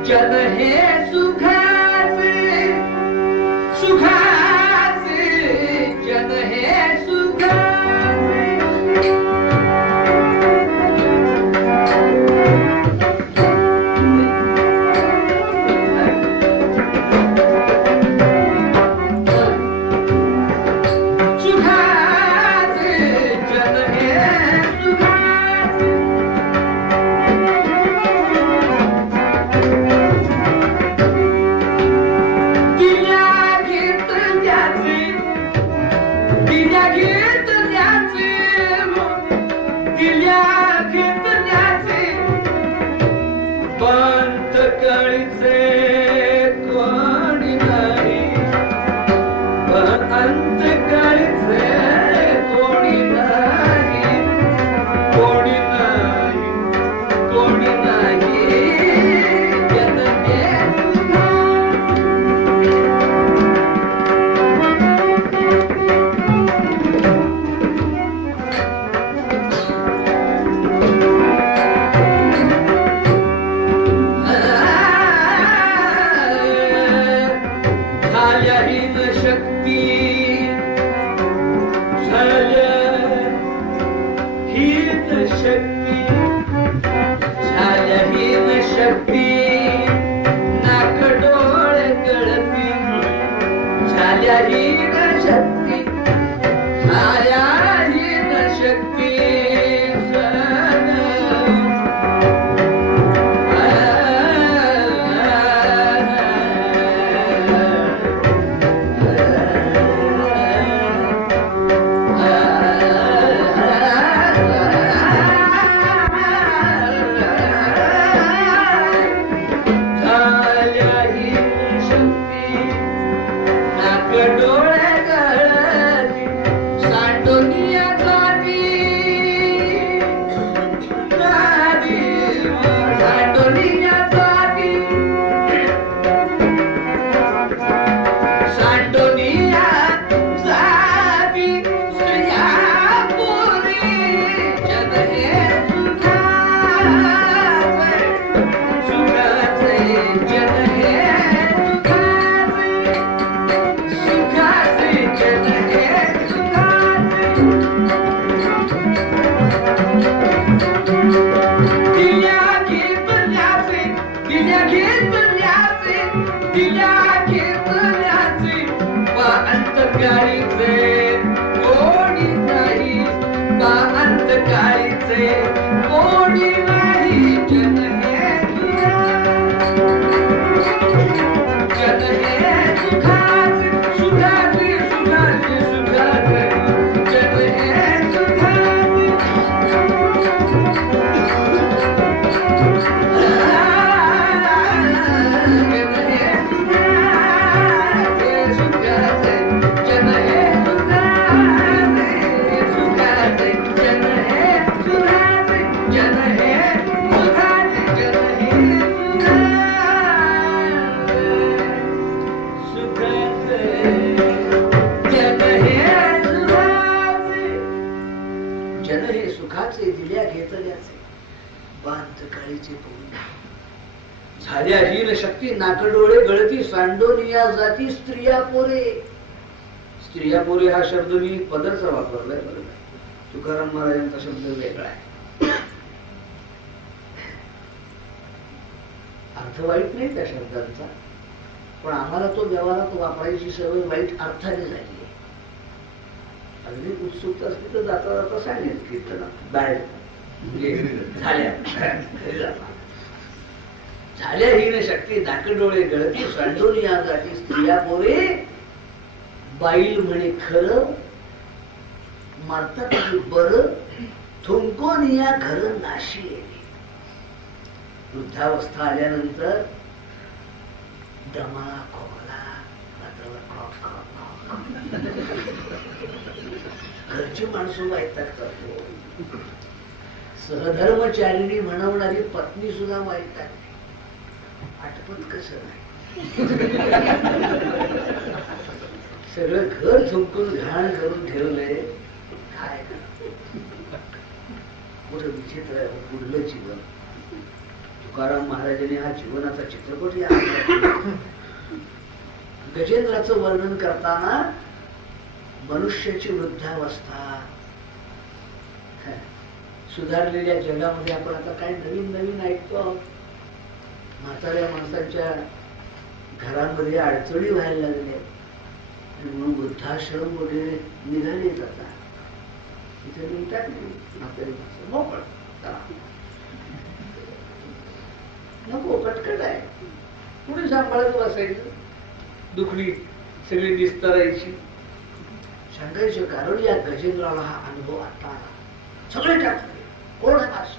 जन हे सुखाचे सुखाचे, जन हे सुखाचे. जन हे सुखाचे, जन हे सुखाचे, जन हे सुखाचे, जन हे सुखाचे दिल्या घेतल्याचे बांध काळीचे पवून झाल्या हीन शक्ती नाकडोळे गळती सांडोनिया जाती स्त्रिया पोरे. स्त्रिया पोरे हा शब्द मी पदरचा वापरलाय बरोबर. तुकाराम महाराजांचा शब्द वेगळा आहे. अर्थ वाईट नाही त्या शब्दांचा, पण आम्हाला तो व्यवहारात वापरायची सवय वाईट अर्थाने झाली आहे. अगदी उत्सुकता असली तर जाता जाता सांगेल कीर्तन बाहेर झाल्या झाल्या हीन शक्ती नाकडोळे गळती सांडोनिया जाती स्त्रिया पोरे. बाईल म्हणे खरं मारतात बरं थुंकोनिया घर नाशी. वृद्धावस्था आल्यानंतर दमा खोकला घरची माणसं वैताग करतो. सहधर्मचारिणी म्हणवणारी पत्नी सुद्धा वैताग. आठवत कसं नाही सगळं घर झुंकून घाण करून ठेवलंय. काय पुढे विचित्र आहे पुढलं जीवन. तुकाराम महाराजांनी हा जीवनाचा चित्रपट या गजेंद्राचं वर्णन करताना मनुष्याची वृद्धावस्था. सुधारलेल्या जगामध्ये आपण आता काय नवीन नवीन ऐकतो. म्हाताऱ्या माणसांच्या घरांमध्ये अडचणी व्हायला लागल्या म्हणून वृद्धाश्रम वगैरे निघाले जातात. इथे मिळतात म्हातारी माणसं मोकळ नको कटकट आहे. कुणी सांभाळत बसायचं. दुखणी सगळी निस्तरायची. सांगायचं कारण या गजेंद्राला हा अनुभव आता आला. सगळे टाकले. कोण आहे मास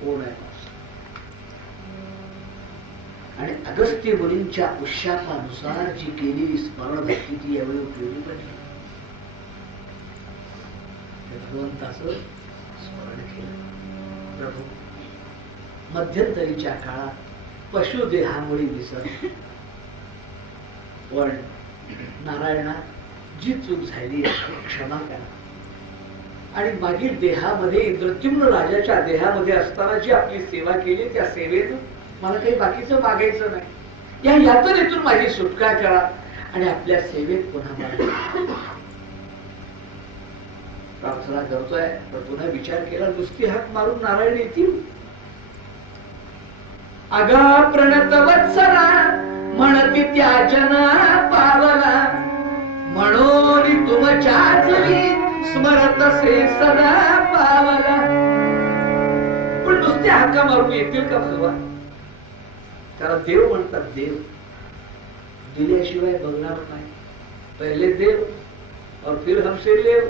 कोण आहे मास. आणि अगस्त्य मुनींच्या उशापानुसार जी केलेली स्मरण भक्ती ती यावेळी उपयोगी पडली. भगवंताचं स्मरण केलं. प्रभू मध्यंतरीच्या काळात पशुदेहामुळे विसर, पण नारायणा जी चूक झाली क्षमा करा. आणि मागील देहामध्ये इंद्रद्युम्न राजाच्या देहामध्ये असताना जी आपली सेवा केली त्या सेवेत मला काही बाकीचं मागायचं नाही. या यातनेतून माझी सुटका करा आणि आपल्या सेवेत पुन्हा प्रार्थना करतोय. तर पुन्हा विचार केला नुसती हात मारून नारायण येतील. अगा प्रणत वत्सला म्हणती त्या जना पावला म्हणून तुमच्याच स्मरत से सदा पावला. पण नुसते हाका मारून येतील का भगवान. कारण देव म्हणतात देव दिल्याशिवाय बघणार नाही. पहिले देव और फिर हमसे लेव.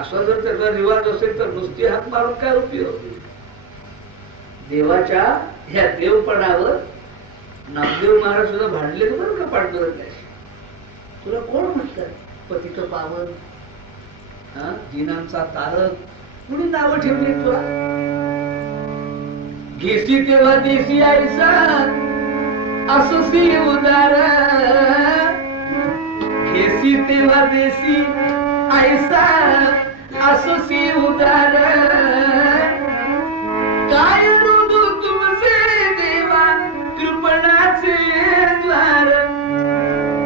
असा जर त्याचा रिवाज असेल तर नुसती हात मारून काय उपयोग. देवाच्या ह्या देवपणावर नामदेव महाराज सुद्धा भांडले बरं का पांडुरंगाशी. तुला कोण म्हटलं पतित पावन दिनांचा तारक कुणी नावं ठेवली तुला. घेसी तेव्हा देसी आईसा असोसी उदार. घेसी तेव्हा देसी आईसा असोसी उदार. काय रुदू तुमचे देवा कृपणाचे द्वार.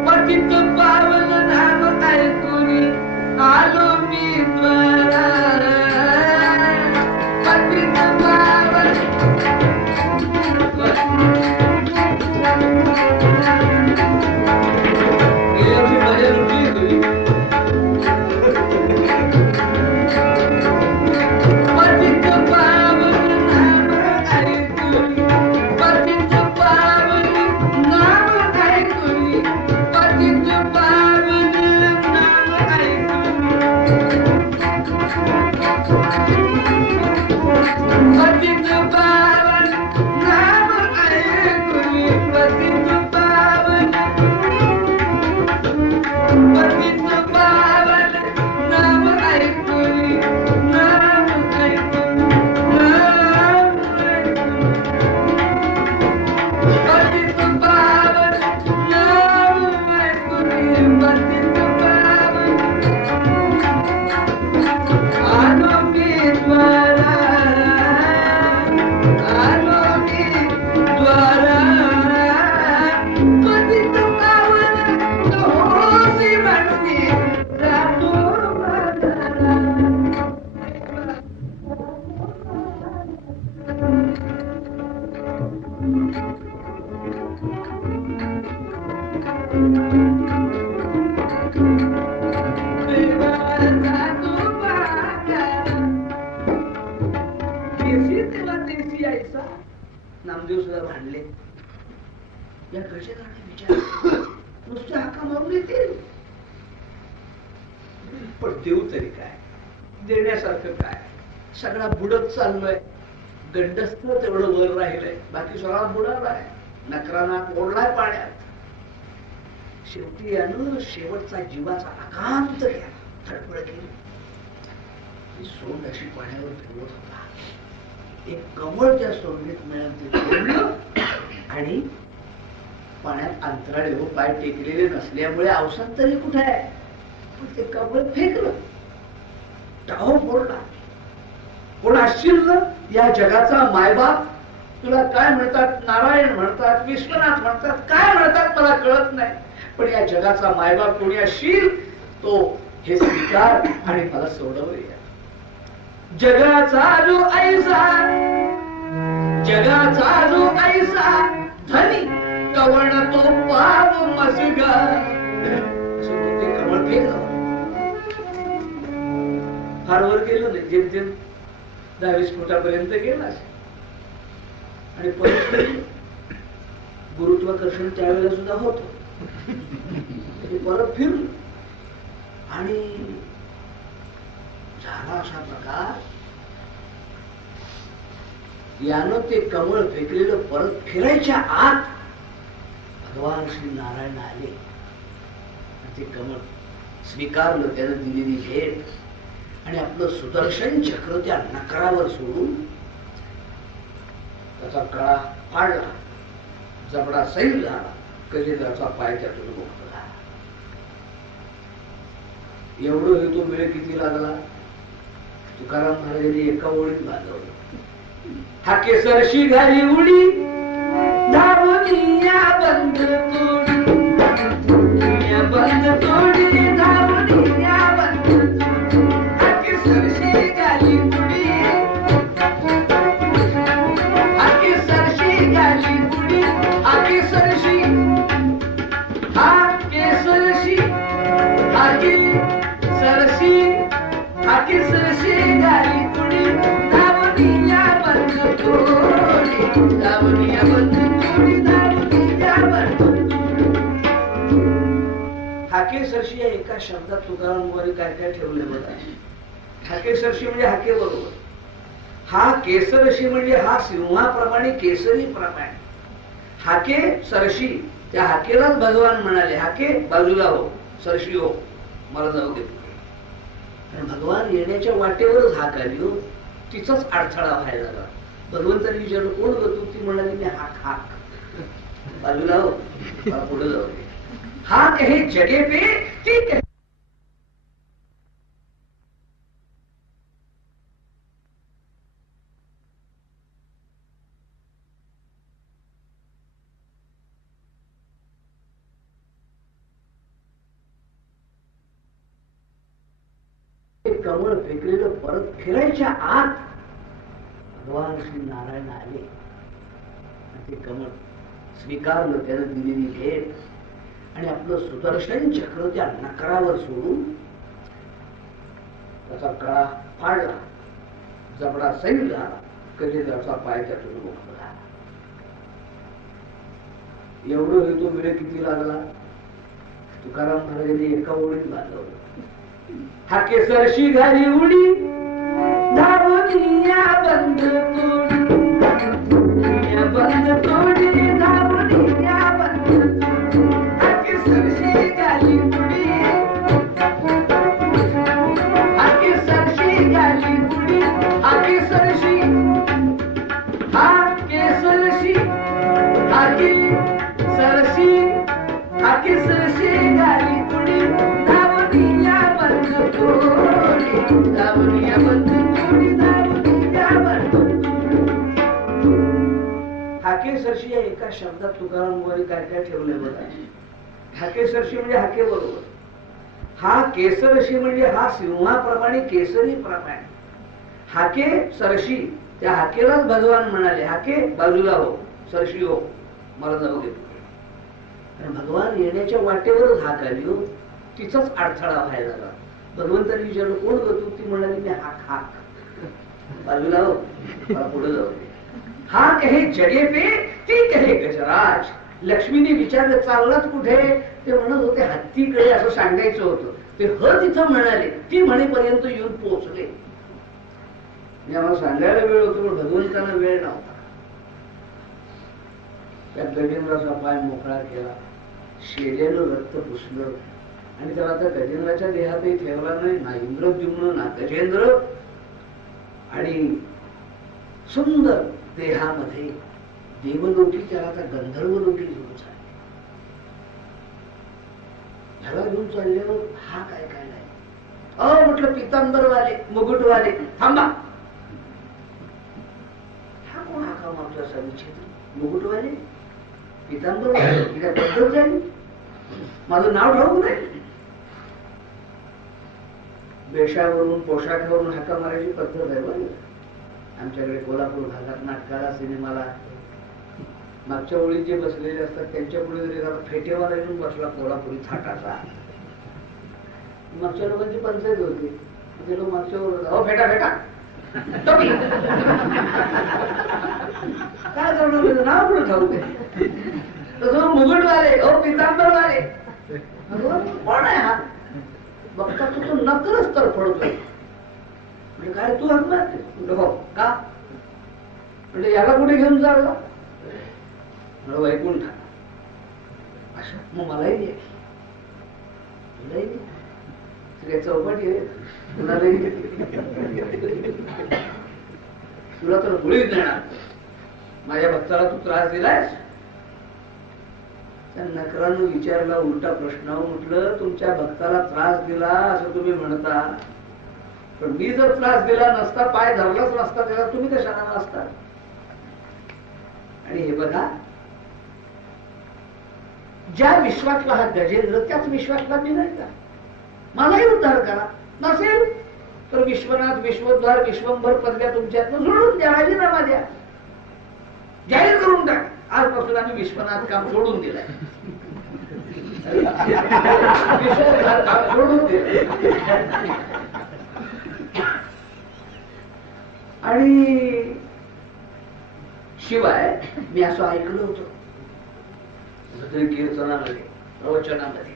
पतित पावन नाम ऐकून आलो मी द्वारा. पतित पावन जैसी तेव्हा तेसी यायचा. नामदेव सुद्धा भांडले. या गजेंद्राने विचार नुसते हाका मारून येतील, पण देऊ तरी काय, देण्यासारखं काय? सगळा बुडत चाललोय. गंडस्थ तेवढं वर राहिलंय, बाकी सगळा बुडालाय. नकरानात ओढलाय पाण्यात. शेवटी यानं शेवटचा जीवाचा आकांत घ्या, धडपड केली. सोंड अशी पाण्यावर फिरवत होता. एक कमळ त्या सोंडीत मिळालं, ते तोडलं आणि पाण्यात अंतराळे हो पाय टेकलेले नसल्यामुळे अवसान तरी कुठे आहे, पण ते कमळ फेकलं, टाहो फोडला. कोण असशील ना या जगाचा मायबाप, तुला काय म्हणतात, नारायण म्हणतात, विश्वनाथ म्हणतात, काय म्हणतात मला कळत नाही, पण या जगाचा मायबाप कोणी असशील तो हे स्वीकार आणि मला सोडवूया. जगाचा जो ऐसा, जगाचा जो ऐसा धनी कवण तो पाव मसगा. ते कमळ फेकलं, फार वर गेलं नाही, जेम जेम 10-20 फुटापर्यंत गेला आणि परत गुरुत्वाकर्षण त्यावेळेला सुद्धा होत. परत फिरलं आणि झाला असा प्रकार, यानं ते कमळ फेकलेलं परत फिरायच्या आत भगवान श्री नारायण आले. ते कमळ स्वीकारलं, त्यानं दिलेली भेट आणि आपलं सुदर्शन चक्र त्या नकरावर सोडून त्याचा कळा फाडला, जबडा सैल झाला, गजेंद्राचा पाय त्यातून मोकळा झाला. एवढं हेतू वेळ किती लागला? तुकाराम महाराजांनी एका ओळीत बांधवलं. हा केसरशी घाली उडी धावून या बंद तोडी, या बंद तोडी धावून या बंद तोडी. हा केसरशी घाली उडी, हा केसरशी घाली उडी, हा केसरशी, हा केसरशी, हा केसरशी, हा केसरशी घाली उडी धावून या बंद तोडी, धावून या बंद तोडी, धावून या बंद तोडी. हाकेसरशी या एका शब्दात तुकाराम वर काय काय ठेवले बघा. हाकेसरशी म्हणजे हाके बरोबर, हा केसरशी म्हणजे हा सिंहाप्रमाणे केसरी प्रमाणे. हाके सरशी, त्या हाकेलाच भगवान म्हणाले, हाके बाजूला हो, सरशी हो, मला जाऊ दे. आणि भगवान येण्याच्या वाटेवरच हाक आली हो, तिचाच अडथळा व्हायला लागला. भगवंतांनी विचारलं कोण ग तू? ती म्हणाली मी हाक, हाक बाजूला हो, मला पुढे जाऊ दे. हाक हे जगे पे ठीक आहे. कमळ फेकलेलं परत फिरायच्या आत भगवान श्री नारायण आले. ते कमळ स्वीकारलं, त्यानं दिलेली भेट आणि आपलं सुदर्शन चक्र त्या नकरावर सोडून त्याचा कळा फाडला, जबडा सैल झाला, गजेंद्राचा पाय त्यातून मोकळा झाला. एवढं हेतू वेळ किती लागला? तुकाराम महाराजांनी एका ओळीत बांधवलं. हा केसरशी घाली उडी धावून या बंद तोडी, या बंद तोडी, धावून या बंद तोडी. हा केसरशी घाली उडी, हा केसरशी घाली उडी, हा केसरशी, हा केसरशी, हा केसरशी, हा केसरशी घाली उडी धावून या बंद तोडी, धावून या बंद तोडी, धावून या बंद तोडी. हाकेसरशी या एका शब्दात तुकाराम वर काय काय ठेवले बघा. हाकेसरशी म्हणजे हाके बरोबर, हा केसरशी म्हणजे हा सिंहाप्रमाणे केसरी प्रमाणे. हाके सरशी, त्या हाकेलाच भगवान म्हणाले, हाके बाजूला हो, सरशी हो, मला जाऊ दे. आणि भगवान येण्याच्या वाटेवरच हाक आली हो, तिचाच अडथळा व्हायला लागला. भगवंतांनी विचारलं कोण ग तू? ती म्हणाली मी हाक, हाक बाजूला हो, मला पुढे जाऊ दे. हा कहे जगे पे, ती कहे गजराज. लक्ष्मीने विचारलं चाललाच कुठे? ते म्हणत होते हत्तीकडे, असं सांगायचं होतं. ते तिथं म्हणाले, ती म्हणेपर्यंत येऊन पोहोचले. आम्हाला सांगायला वेळ होतो, पण भगवंतांना वेळ नव्हता. त्या गजेंद्राचा पाय मोकळा केला, शेलेलं रक्त पुसलं, आणि त्याला त्या गजेंद्राच्या देहातही ठेवला नाही, ना इंद्रद्युम्न ना गजेंद्र. आणि सुंदर देहामध्ये देवलोकी त्याला त्या गंधर्वलोकी घेऊन चालले. ह्याला घेऊन चालल्यावर हा काय काय नाही. म्हटलं पितांबरवाले, मुकुटवाले, थांबा. हा कोण हाका मागतो असा विचित्र? मुकुटवाले, पितांबरवाले, ही काय पद्धत झाली? माझं नाव ठाऊक नाही? वेशावरून पोशाखावरून हाका मारायची पद्धत आहे बरं. आमच्याकडे कोल्हापूर भागात नाटकाला, सिनेमाला मागच्या ओळीत जे बसलेले असतात त्यांच्या पुढे जरी फेटेवाला येऊन बसला कोल्हापुरी थाटाचा, मागच्या लोकांची पंचायत होती. ते लोक मागच्या ओळख, फेटा फेटा काय करणार, नाव पुढे ठाऊक आहे. तसं मुकुटवाले, पितांबरवाले, कोण आहे हा? बघता तो नकलच तर पडतोय. म्हणजे काय तू हसणार? हो का? म्हणजे याला कुठे घेऊन चालला? वैकुंठ. अच्छा, मग मलाही दे, तुलाही दे. काय चौपाटी आहे? कुणालाही तुला तर मुळीच देणार. माझ्या भक्ताला तू त्रास दिलायस? त्या नकरानं विचारला उलटा प्रश्न. म्हटलं तुमच्या भक्ताला त्रास दिला असं तुम्ही म्हणता, पण मी जर त्रास दिला नसता, पाय धरलाच नसता, त्याला तुम्ही कशाला असता? आणि हे बघा, ज्या विश्वातला हा गजेंद्र, त्याच विश्वातला मी नाही का? मलाही उद्धार करा. नसेल तर विश्वनाथ, विश्वोद्धार, विश्वंभर पदव्या तुमच्यातनं जोडून द्या, राजीनामा द्या, जाहीर करून टाक. आजपासून आम्ही विश्वनाथ काम सोडून दिलंय. विश्वोद्धार काम सोडून दिलं. आणि शिवाय मी असं ऐकलं होतं कीर्तनामध्ये, प्रवचनामध्ये,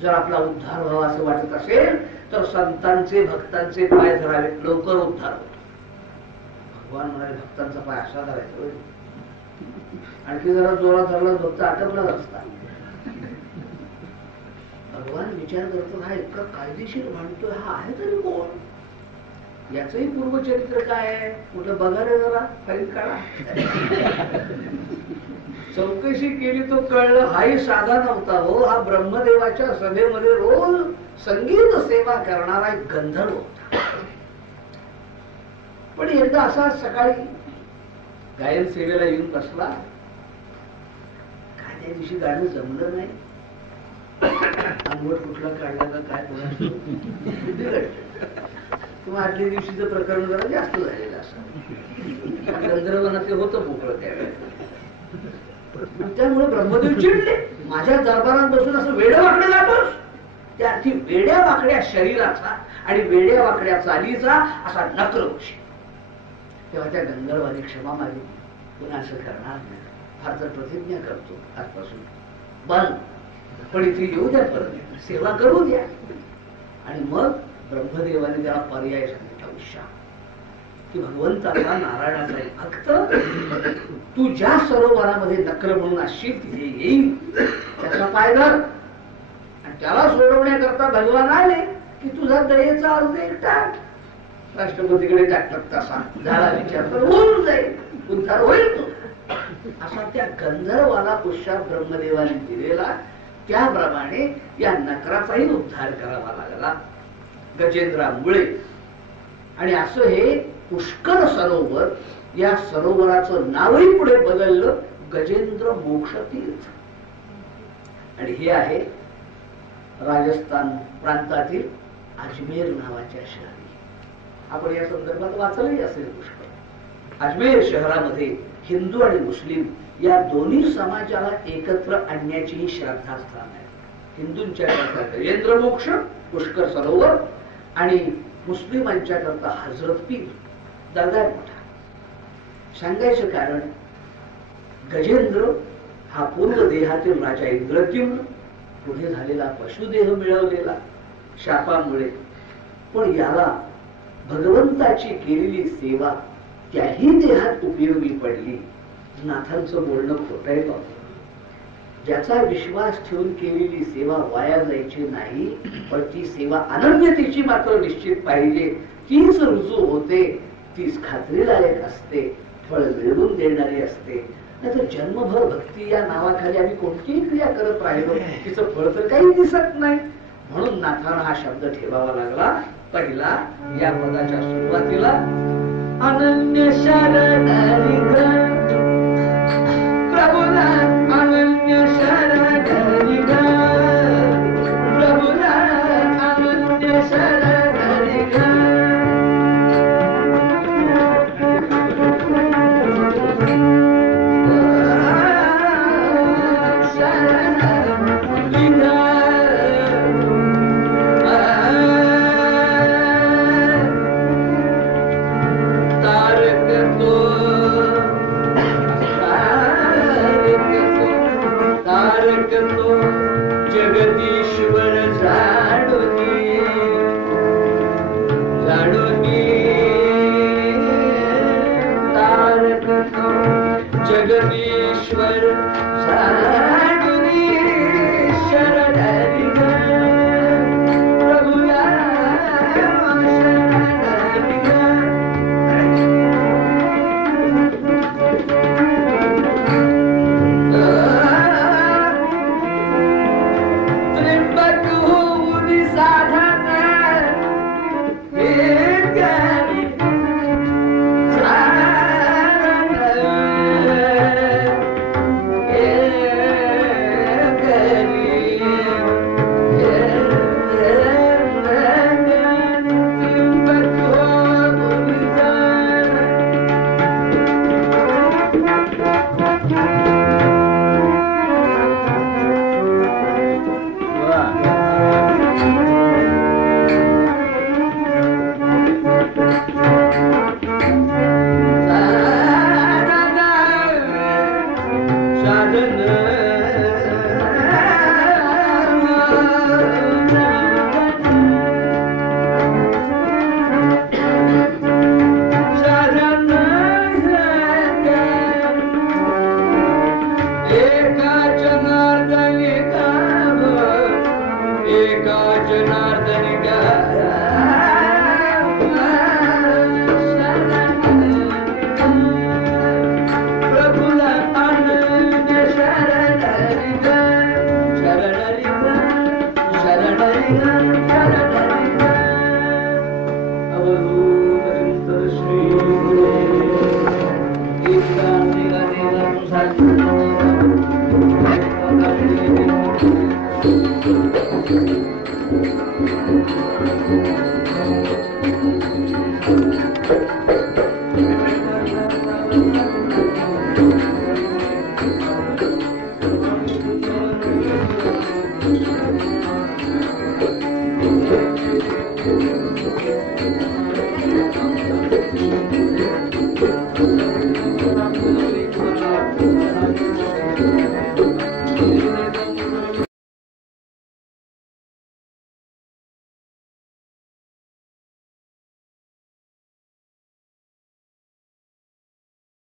जर आपला उद्धार व्हावा असं वाटत असेल तर संतांचे, भक्तांचे पाय धरावे, लवकर उद्धार होतो. भगवान म्हणाले भक्तांचा पाय असा धरायचा, आणखी जरा जोरात धरला भक्त आटकलाच असता. भगवान विचार करतो, हा इतका कायदेशीर म्हणतोय, हा आहे तरी कोण? याचंही पूर्वचरित्र काय आहे? कुठं बघा रे जरा, फाईल काढा. चौकशी केली तो कळलं, हाही साधा नव्हता हो. हा ब्रह्मदेवाच्या सभेमध्ये रोज संगीत सेवा करणारा एक गंधर्व होता. पण एकदा असा सकाळी गायन सेवेला येऊन बसला. काय त्या दिवशी गाणं जमलं नाही, अंगवट कुठला काढला का काय कोणाचं किंवा आदल्या दिवशीचं प्रकरण जरा जास्त झालेलं असं. गंधर्वांना ते होतं मोकळं त्यावेळेला. त्यामुळे ब्रह्मदेव चिडले, माझ्या दरबारात बसून असं वेडं वाकडं जातोस? त्या अर्थी वेड्या वाकड्या शरीराचा आणि वेड्या वाकड्या चालीचा असा नक्रवश. तेव्हा त्या गंधर्वाने क्षमा मागितली, पुन्हा असं करणार नाही, फार तर प्रतिज्ञा करतो आजपासून बंद, पण इथे येऊ द्या, परत सेवा करू द्या. आणि मग ब्रह्मदेवाने त्याला पर्याय सांगितला, उषा की भगवंताचा, नारायणाचा एक भक्त तू ज्या सरोवरामध्ये नक्र म्हणून असशील तिथे येईल, त्याचा पाय धर, आणि त्याला सोडवण्याकरता भगवान आले की तुझा दयेचा अर्ज एकटा राष्ट्रपतीकडे टाकतात तसा झाला विचार तर होऊन जाईल, उद्धार होईल तो. असा त्या गंधर्वाला पुष्यात ब्रह्मदेवाने दिलेला, त्याप्रमाणे या नकराचाही उद्धार करावा लागला गजेंद्रामुळे. आणि असं हे पुष्कर सरोवर, या सरोवराचं नावही पुढे बदललं गजेंद्र मोक्ष तीर्थ. आणि हे आहे राजस्थान प्रांतातील अजमेर नावाच्या शहरी. आपण या संदर्भात वाचलंही असेल पुष्कर. अजमेर शहरामध्ये हिंदू आणि मुस्लिम या दोन्ही समाजाला एकत्र आणण्याची श्रद्धास्थान आहे. हिंदूंच्या करता गजेंद्र मोक्ष पुष्कर सरोवर, आणि मुस्लिमांच्या करता हजरत पीर दर्गा आहे मोठा. सांगायचं कारण गजेंद्र हा पूर्व देहातील राजा इंद्रद्युम्न, पुढे झालेला पशुदेह मिळवलेला शापामुळे, पण याला भगवंताची केलेली सेवा त्याही देहात उपयोगी पडली. नाथांचं बोलणं खोटं आहे बाबा. ज्याचा विश्वास ठेवून केलेली सेवा वाया जायची नाही, पण ती सेवा अनन्यतेची मात्र निश्चित पाहिजे. तीच रुजू होते, तीच खात्रीलायक असते, फळ मिळवून देणारी असते. नाही तर जन्मभर भक्ती या नावाखाली आम्ही कोणतीही क्रिया करत राहिलो, तिचं फळ तर काही दिसत नाही. म्हणून नाथांना हा शब्द ठेवावा लागला. पहिला या पदाच्या सुरुवातीला अनन्य शरण प्रभुला, अनन्य शरण प्रभुला, अनन्य शरण जगदीश्वर जाणोनी जाणोनी तारक जगदीश्वर